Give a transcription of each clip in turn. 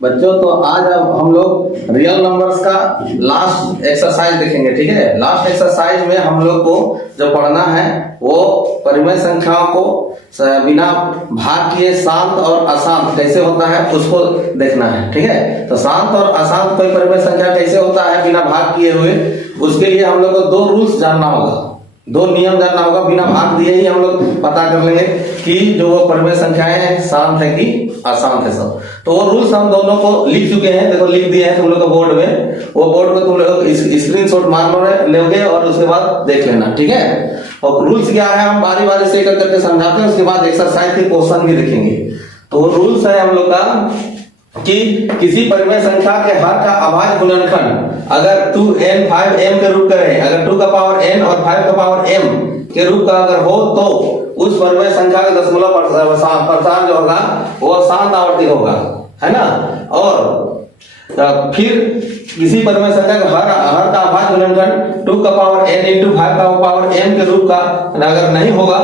बच्चों तो आज अब हम लोग रियल नंबर्स का लास्ट एक्सरसाइज देखेंगे, ठीक है। लास्ट एक्सरसाइज में हम लोग को जो पढ़ना है वो परिमेय संख्याओं को बिना भाग किए शांत और अशांत कैसे होता है उसको देखना है, ठीक है। तो शांत और अशांत कोई परिमेय संख्या कैसे होता है बिना भाग किए हुए, उसके लिए हम लोग को दो रूल्स जानना होगा, दो नियम जानना होगा। बिना भाग दिए ही हम लोग पता कर लेंगे कि जो वो परिमेय संख्याएं हैं शांत है कि अशांत है सब। तो वो रूल्स हम दोनों को लिख चुके हैं, देखो लिख दिए हैं तुम लोग को बोर्ड में। वो बोर्ड को तुम लोग स्क्रीनशॉट मार लोगे और उसके बाद देख लेना, ठीक है। और रूल्स क्या है हम बारी बारी से एक करके समझाते हैं, उसके बाद एक्सरसाइज के क्वेश्चन भी देखेंगे। तो वो रूल्स है हम लोग का कि किसी परिमेय संख्या के हर का अभाज्य गुणनखंड अगर 2n 5m के रूप का है, अगर 2 का पावर n और 5 का पावर m के रूप का अगर हो तो उस परिमेय संख्या का दशमलव प्रसार जो होगा वो शांत आवर्ती होगा, है ना। और फिर किसी परिमेय संख्या का हर का अभाज्य गुणनखंड 2 का पावर n इंटू 5 का पावर m के रूप का अगर नहीं होगा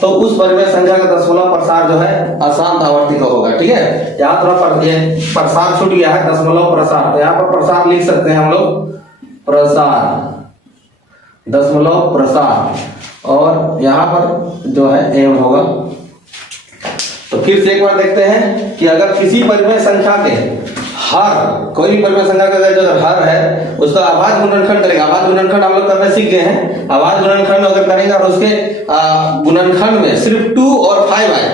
तो उस परिमेय संख्या का दशमलव प्रसार जो है अशांत आवर्ती का होगा, ठीक है। यहाँ थोड़ा प्रसार छूट गया है, दशमलव प्रसार, तो यहाँ पर प्रसार लिख सकते हैं हम लोग, प्रसार, दशमलव प्रसार, और यहाँ पर जो है m होगा। तो फिर से एक बार देखते हैं कि अगर किसी परिमेय संख्या के हर, कोई भी परिमेय संख्या का जो हर है उसका अभाज्य गुणनखंड करेगा। अभाज्य गुणनखंड हम लोग करने सीख गए हैं। अभाज्य गुणनखंड अगर करेंगे और उसके गुणनखंड में सिर्फ 2 और 5 आए,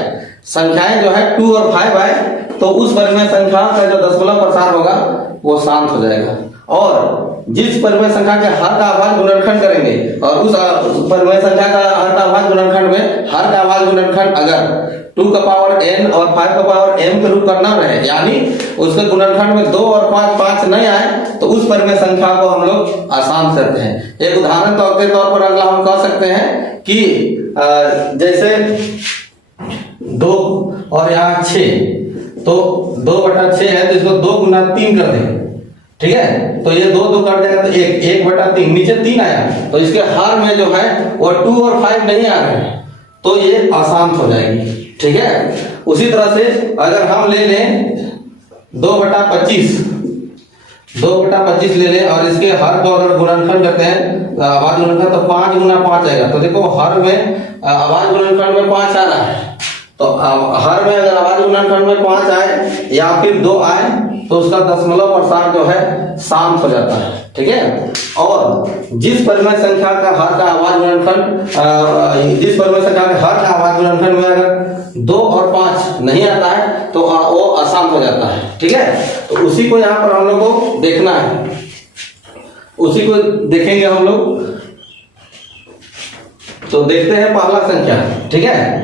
संख्याएं जो है 2 और 5 आए, तो उस परिमेय संख्या का जो दशमलव प्रसार होगा वो शांत हो जाएगा। और जिस परिमेय संख्या के हर का अभाज्य गुणनखंड करेंगे और उस परिमेय संख्या का हर का अभाज्य गुणनखंड में हर का अभाज्य गुणनखंड अगर 2 का पावर n और 5 का पावर m के रूप का न रहे, यानी उसके गुणनखंड में 2 और 5 नहीं आए, तो उस परिमेय संख्या को हम लोग अशांत कहते हैं। एक उदाहरण के तौर पर अगला हम कह सकते हैं कि जैसे 2 और यहाँ 6, तो 2/6 है तो इसको 2 गुना 3 कर दें, ठीक है। तो ये 2 कट जाएगा तो 1/3, नीचे 3 आया, तो इसके हर में जो है वो 2 और 5 नहीं आ रहे हैं, तो ये अशांत हो जाएगी, ठीक है। उसी तरह से अगर हम ले लें 2/25 ले लें और इसके हर को अगर गुणनखंड करते हैं अभाज्य गुणनखंड, तो 5 गुना 5 आएगा। तो देखो हर में अभाज्य गुणनखंड में 5 आ रहा है, तो हर में अगर अभाज्य गुणनखंड में 5 आए या फिर 2 आए तो उसका दशमलव प्रसार जो है शांत हो जाता है, ठीक है। और जिस परिमेय संख्या का हर का अभाज्य गुणनखंड जिस परिमेय संख्या के हर का अभाज्य गुणनखंड में अगर 2 और 5 नहीं आता है तो वो अशांत हो जाता है, ठीक है। तो उसी को यहाँ पर हम लोग को देखना है, उसी को देखेंगे हम लोग। तो देखते हैं पहला संख्या, ठीक है।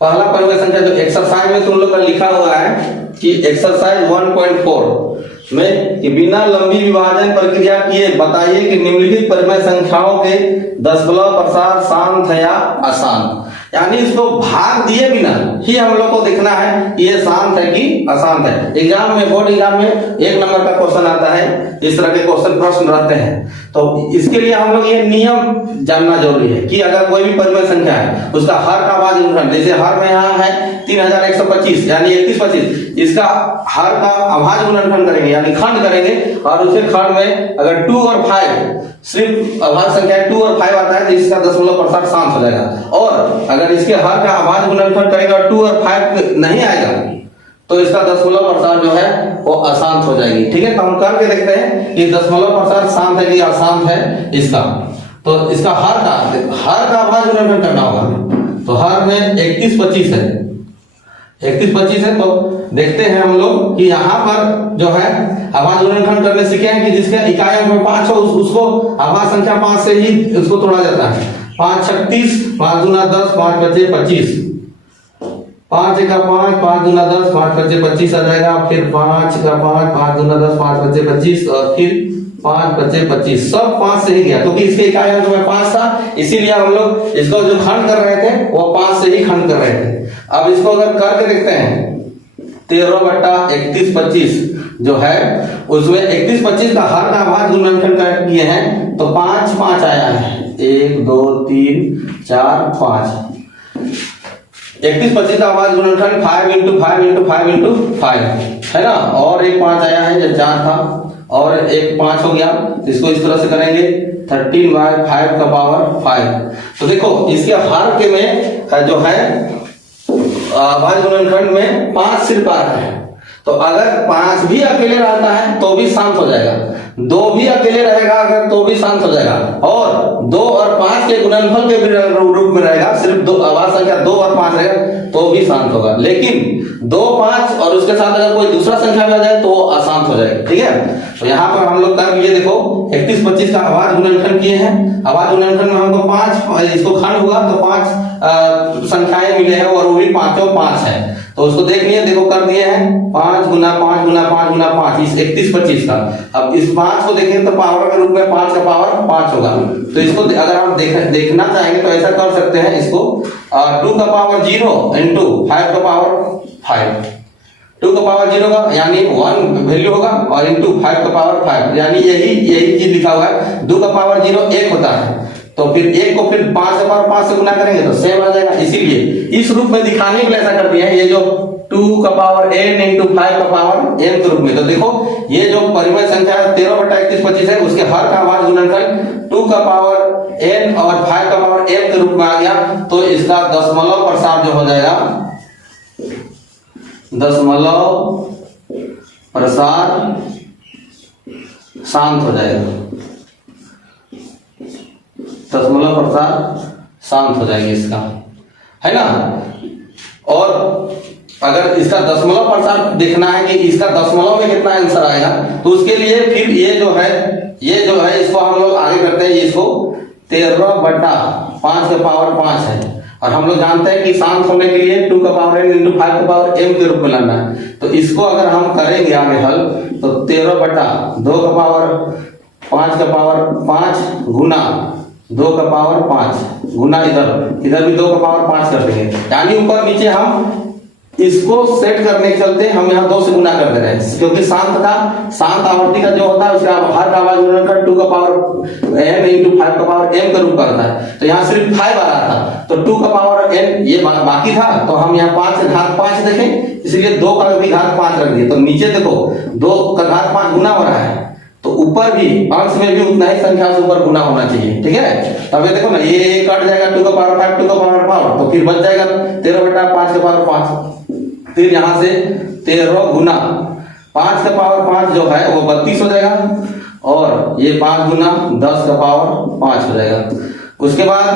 पहला परिमेय संख्या जो एक्सरसाइज में तुम लोग का लिखा हुआ है कि एक्सरसाइज 1.4 में कि बिना लंबी विभाजन प्रक्रिया किए बताइए कि निम्नलिखित परिमेय संख्याओं के दशमलव प्रसार शांत है या अशांत। यानी इसको भाग दिए बिना ही हम लोग को देखना है कि ये शांत है कि अशांत है। एग्जाम में, बोर्ड एग्जाम में 1 नंबर का क्वेश्चन आता है, इस तरह के क्वेश्चन प्रश्न रहते हैं। तो इसके लिए हम लोग ये नियम जानना जरूरी है कि अगर कोई भी परिमेय संख्या है उसका हर का अभाज्य गुणनखंड, जैसे हर में यहाँ है 3125 यानी 3125, इसका हर का अभाज्य गुणनखंड करेंगे यानी खंड करेंगे और उसे खंड में अगर 2 और 5 सिर्फ अभाज्य संख्या 2 और 5 आता है तो इसका दशमलव प्रसार शांत हो जाएगा। और अगर इसके हर का अभाज्य गुणनखंड करेगा और 2 और 5 नहीं आएगा तो इसका दशमलव प्रसार जो है वो अशांत हो जाएगी, ठीक है। तो हम करके देखते हैं कि दशमलव प्रसार शांत है कि अशांत है इसका। तो इसका हर का अभाज्य गुणनखंड करना होगा, तो हर में 3125 है, 3125 है। तो देखते हैं हम लोग कि यहाँ पर जो है अभाज्य गुणनखंड करने सीखे हैं कि जिसके इकाई अंक में 5 हो उसको अभाज्य संख्या 5 से ही उसको तोड़ा जाता है। 5 36, 5 गुना 10, 5 बचे 25, 5 का 5, 5 गुना 10, 5 बचे 25 आ जाएगा। फिर 5 का 5, 5 गुना 10, 5 बचे 25 और फिर 5 बचे 25, सब 5 से ही गया क्योंकि इसके इकाई अंक में 5 था, इसीलिए हम लोग इसको जो खंड कर रहे थे वो 5 से ही खंड कर रहे थे। अब इसको अगर करके देखते हैं 13/3125 जो है उसमें 3125 का हर का अभाज्य गुणनखंड किए हैं तो 5 आया है, 1 2 3 4 5, 31-25 का आवाज गुणनखंड 5 इंटू 5 इंटू 5 इंटू 5 है ना, और एक 5 आया है, जब 4 था और एक 5 हो गया, तो इसको इस तरह से करेंगे 13/5 का पावर 5। तो देखो इसके हर के में जो है आवाज गुणनखंड में 5 सिर्फ आ रहा है, तो अगर 5 भी अकेले रहता है तो भी शांत हो जाएगा, 2 भी अकेले रहेगा अगर तो भी शांत हो जाएगा, और 2 और 5 के गुणनफल के रूप में रहेगा, सिर्फ दो आवाज संख्या 2 और 5 रहेगा तो भी शांत होगा। लेकिन 2, 5 और उसके साथ अगर कोई दूसरा संख्या भी आ जाए तो अशांत हो जाएगा। ठीक है, तो यहाँ पर हम लोग कर लिए, देखो 31-25 का आवाज गुणनखंड किए हैं। आवाज गुणनखंड में हमको 5 इसको खंड हुआ तो 5 संख्याएं मिले हैं और वो भी 5 है, तो उसको देख लिए, देखो कर दिए हैं 5 गुना 5 गुना 5 गुना 5 इस 31-25 का। अब इस 5 को देखें तो पावर के रूप में 5 का पावर 5 होगा, तो इसको अगर हम देखना चाहेंगे तो ऐसा कर सकते हैं, इसको 2 का पावर 0 इंटू 5 का पावर 5, 2 का पावर 0 का यानी 1 वैल्यू होगा और इंटू 5 का पावर 5, यानी यही चीज लिखा हुआ है। 2 का पावर 0 1 होता है, तो फिर 1 को फिर 5 का पावर 5 से गुना करेंगे तो सेम आ जाएगा। इसीलिए इस रूप में दिखाने के लिए ऐसा कर दिया है, ये जो 2 का पावर n इंटू 5 का पावर n के रूप में। तो देखो ये जो परिमेय संख्या 13/31-25 है, उसके हर का आवाज गुणनखंड 2 का पावर n और 5 का पावर m के रूप में आ गया, तो इसका दशमलव प्रसार जो हो जाएगा, दशमलव प्रसार शांत हो जाएगा, दशमलव प्रसार शांत हो जाएगी इसका, है ना। और अगर इसका दशमलव प्रसार देखना है कि इसका दशमलव में कितना आंसर आएगा, तो उसके लिए फिर ये जो है इसको हम लोग आगे करते हैं, इसको 13/5 के पावर 5 है, और हम लोग जानते हैं कि शांत होने के लिए 2 का पावर n इंटू 5 का पावर m के रूप में लाना है। तो इसको अगर हम करेंगे आगे हल, तो 13/2 का पावर 5 का पावर 5 गुना 2 का पावर 5 गुना इधर भी 2 का पावर 5 कर देंगे, यानी ऊपर नीचे हम इसको सेट करने के चलते हम यहाँ 2 से गुना कर दे रहे हैं, क्योंकि शांत आवृत्ति का जो होता है उसका हर का आवाज गुणनखंड 2 का पावर n इंटू 5 का पावर m का रूप करता है। तो यहाँ सिर्फ 5 आ रहा था, तो 2 का पावर n ये बाकी था, तो हम यहाँ 5 से घात 5 देखें, इसलिए 2 का भी घात 5 रख दिए। तो नीचे देखो 2 का घात 5 गुना हो रहा है, तो ऊपर भी अंश में भी उतना ही संख्या से ऊपर गुना होना चाहिए। ठीक है, तब ये देखो ना, ये कट जाएगा 2 का पावर 5 2 का पावर, तो फिर बच जाएगा 13/5 के पावर 5। फिर यहां से 13 गुना 5 का पावर 5 जो है वो 32 हो जाएगा, और ये 5 गुना 10 का पावर 5 हो जाएगा। उसके बाद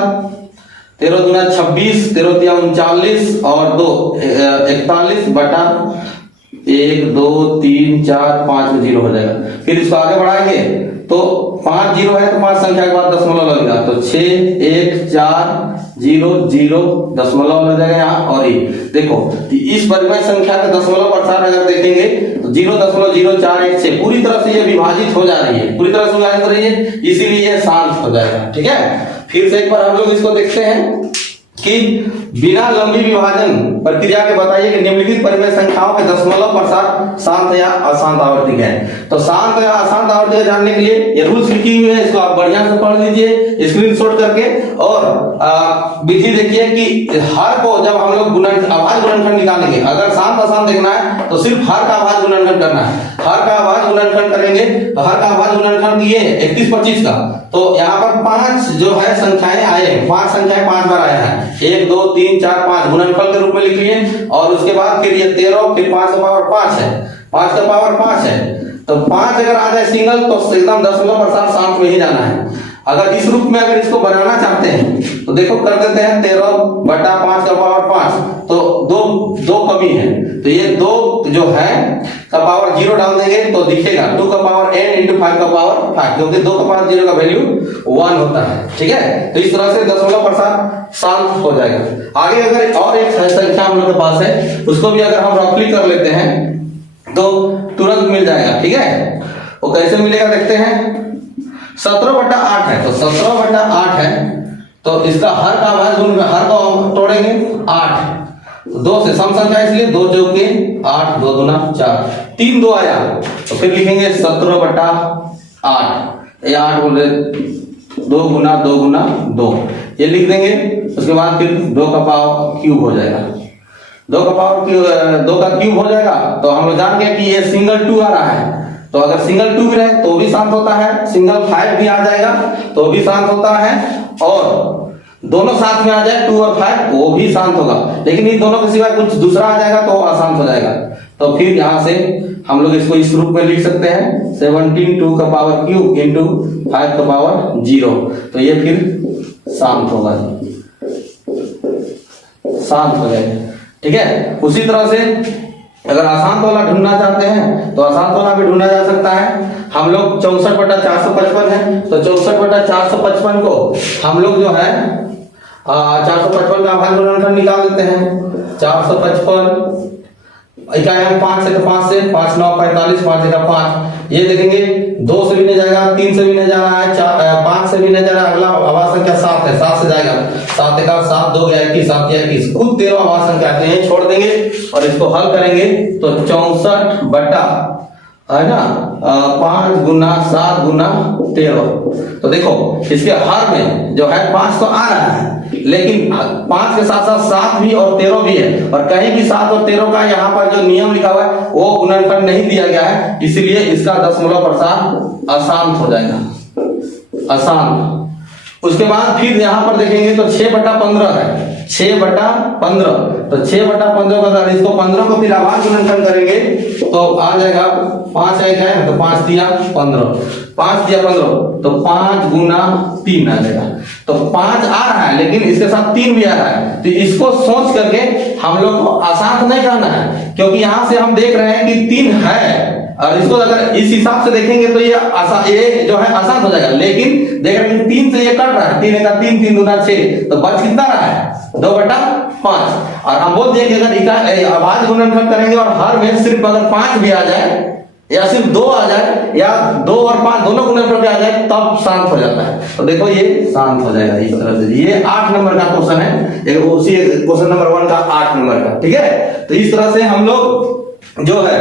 13 गुना 26, 13 तिया 39 और 2 41 बटा 1 2 3 4 5 में 0 हो जाएगा। फिर इसको आगे बढ़ाएंगे तो 5 0 है तो 5 संख्या के बाद दशमलव लगेगा, तो 6 1 4 0 0 दशमलव लग जाएगा यहाँ। और ये देखो इस परिमेय संख्या का दशमलव प्रसार अगर देखेंगे तो 0.0416 पूरी तरह से ये विभाजित हो जा रही है, पूरी तरह से विभाजित हो रही है, इसीलिए ये शांत हो जाएगा। ठीक है, फिर से एक बार हम लोग इसको देखते हैं कि बिना लंबी विभाजन प्रक्रिया के बताइए कि निम्नलिखित परिमेय संख्याओं के दशमलव प्रसार शांत या अशांत आवृत्ति है। तो शांत या अशांत आवृत्ति जानने के लिए ये रूल्स लिखी हुई है, इसको आप बढ़िया से पढ़ लीजिए स्क्रीनशॉट करके, और विधि देखिए कि हर को जब हम लोग आवाज गुणनखंड निकालेंगे, अगर शांत अशांत देखना है तो सिर्फ हर का आवाज गुणनखंड करना है। हर का आवाज गुणनखंड करेंगे तो हर का आवाज गुणनखंड ये 31-25 का, तो यहाँ पर 5 जो है संख्याएं आए, 5 संख्याएं 5 बार आया है, 1 2 3 4 5 गुणनफल के रूप में लिख लिए, और उसके बाद फिर ये 13 फिर 5 का पावर 5 है, 5 का पावर 5 है, तो 5 अगर आ जाए सिंगल तो एकदम दशमलव प्रसार शांत में ही जाना है। अगर इस रूप में अगर इसको बनाना चाहते हैं तो देखो कर देते हैं 13/5 का पावर 5, तो दो कमी है, तो ये 2 जो है का पावर 0 डाल देंगे तो दिखेगा 2 का पावर n इंटू 5 का पावर 5, क्योंकि 2 का पावर 0 का वैल्यू 1 होता है। ठीक है, तो इस तरह से दशमलव प्रसार शांत हो जाएगा। आगे अगर और एक संख्या हम लोग के पास है, उसको भी अगर हम रफली कर लेते हैं तो तुरंत मिल जाएगा। ठीक है, वो कैसे मिलेगा देखते हैं। 17/8 है, तो 17/8 है, तो इसका हर का आवाज हर को तोड़ेंगे 8, 2 से सम संख्या इसलिए 2 चौके 8 2 दूना 4, 3 2 आया, तो फिर लिखेंगे 17/8, ये 8 बोले 2 गुना 2 गुना 2, ये लिख देंगे। उसके बाद फिर 2 का पावर क्यूब हो जाएगा, 2 का पावर क्यूब 2 का क्यूब हो जाएगा। तो हम लोग जान गए कि ये सिंगल 2 आ रहा है, तो अगर सिंगल 2 भी रहे तो भी शांत होता है, सिंगल 5 भी आ जाएगा तो भी शांत होता है, और दोनों साथ में आ जाए 2 और 5 वो भी शांत होगा। लेकिन इन दोनों के सिवाय कुछ दूसरा आ जाएगा तो अशांत हो जाएगा। तो फिर यहां से हम लोग इसको इस रूप में लिख सकते हैं 17 2 का पावर क्यूब इंटू 5 का पावर 0, तो ये फिर शांत होगा, शांत हो जाएगा। ठीक है, उसी तरह से अगर अशांत वाला ढूंढना चाहते हैं तो अशांत वाला भी ढूंढा जा सकता है। हम लोग 64/455 है, तो 64/455 को हम लोग जो है 455 का अभाज्य गुणनखंड निकाल देते हैं। 455 इकाई 5 से, तो 5 से 5 9 45 5 जगह 5, ये देखेंगे 2 से भी नहीं जाएगा, 3 से भी नहीं जा रहा है, 5 से भी नहीं जा रहा है। अगला अभाज्य संख्या 7 है, 7 से जाएगा, 7 1 7 2 21 7 21 कुल 13 अभाज्य संख्या आते हैं, छोड़ देंगे और इसको हल करेंगे तो 64 बटा है ना 5 गुना 7 गुना 13। तो देखो इसके हर में जो है 5 तो आ रहा है, लेकिन 5 के साथ साथ 7 भी और 13 भी है, और कहीं भी 7 और 13 का यहाँ पर जो नियम लिखा हुआ है वो गुणनखंड नहीं दिया गया है, इसलिए इसका दशमलव प्रसार अशांत हो जाएगा, अशांत। उसके बाद फिर यहाँ पर देखेंगे तो 6/15 है, 6/15, तो 6/15 का अगर इसको 15 को फिर अभाज्य गुणनखंड करेंगे तो आ जाएगा 5 एक है तो 5 दिया 15, 5 दिया 15, तो 5 गुना 3 आ जाएगा। तो 5 आ रहा है लेकिन इसके साथ 3 भी आ रहा है, तो इसको सोच करके हम लोग को अशांत नहीं करना है, क्योंकि यहां से हम देख रहे हैं कि 3 है, और इसको अगर इस हिसाब से देखेंगे तो ये जो है अशांत हो जाएगा। लेकिन देख रहे हैं कि 3 से ये कट रहा है, 3 का 3 3 दूना 6, तो बच कितना रहा है 2/5। और हम बोल दिए कि अगर अभाज्य गुणनखंड करेंगे और हर में सिर्फ अगर 5 भी आ जाए या सिर्फ 2 आ जाए या 2 और 5 दोनों गुणनफल पे आ जाए तब शांत हो जाता है। तो देखो ये शांत हो जाएगा इस तरह से। ये 8 नंबर का क्वेश्चन है, उसी क्वेश्चन नंबर 1 का 8 नंबर का। ठीक है, तो इस तरह से हम लोग जो है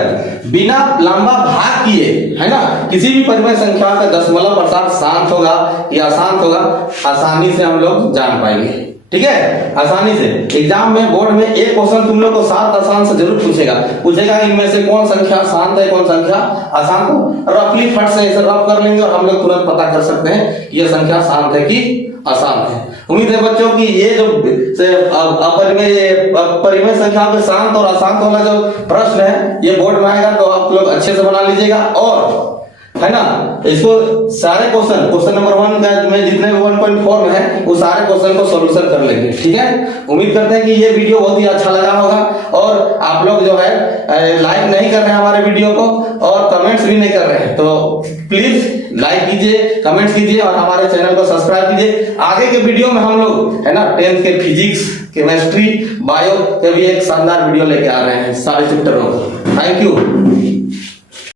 बिना लंबा भाग किए है ना किसी भी परिमेय संख्या का दशमलव प्रसार शांत होगा या अशांत होगा आसानी से हम लोग जान पाएंगे। ठीक है, आसानी से। एग्जाम में बोर्ड में एक क्वेश्चन तुम लोग को 7 दशांश से जरूर पूछेगा इनमें से कौन संख्या शांत है कौन संख्या अशांत है। रफली फट से ऐसे रफ कर लेंगे और हम लोग तुरंत पता कर सकते हैं ये संख्या शांत है कि अशांत है। उम्मीद है बच्चों कि ये जो परिमेय संख्या में शांत और अशांत वाला जो प्रश्न है ये बोर्ड में आएगा तो आप लोग अच्छे से बना लीजिएगा, और है ना इसको सारे क्वेश्चन नंबर 1 में जितने भी 1.4 में है वो सारे क्वेश्चन को सॉल्यूशन कर लेंगे। ठीक है, उम्मीद करते हैं कि ये वीडियो बहुत ही अच्छा लगा होगा, और आप लोग जो है लाइक नहीं कर रहे हैं हमारे वीडियो को और कमेंट्स भी नहीं कर रहे हैं, तो प्लीज लाइक कीजिए, कमेंट्स कीजिए और हमारे चैनल को सब्सक्राइब कीजिए। आगे के वीडियो में हम लोग है ना 10th के फिजिक्स, केमिस्ट्री, बायो के भी एक शानदार वीडियो लेके आ रहे हैं सारे चैप्टरों को। Thank you.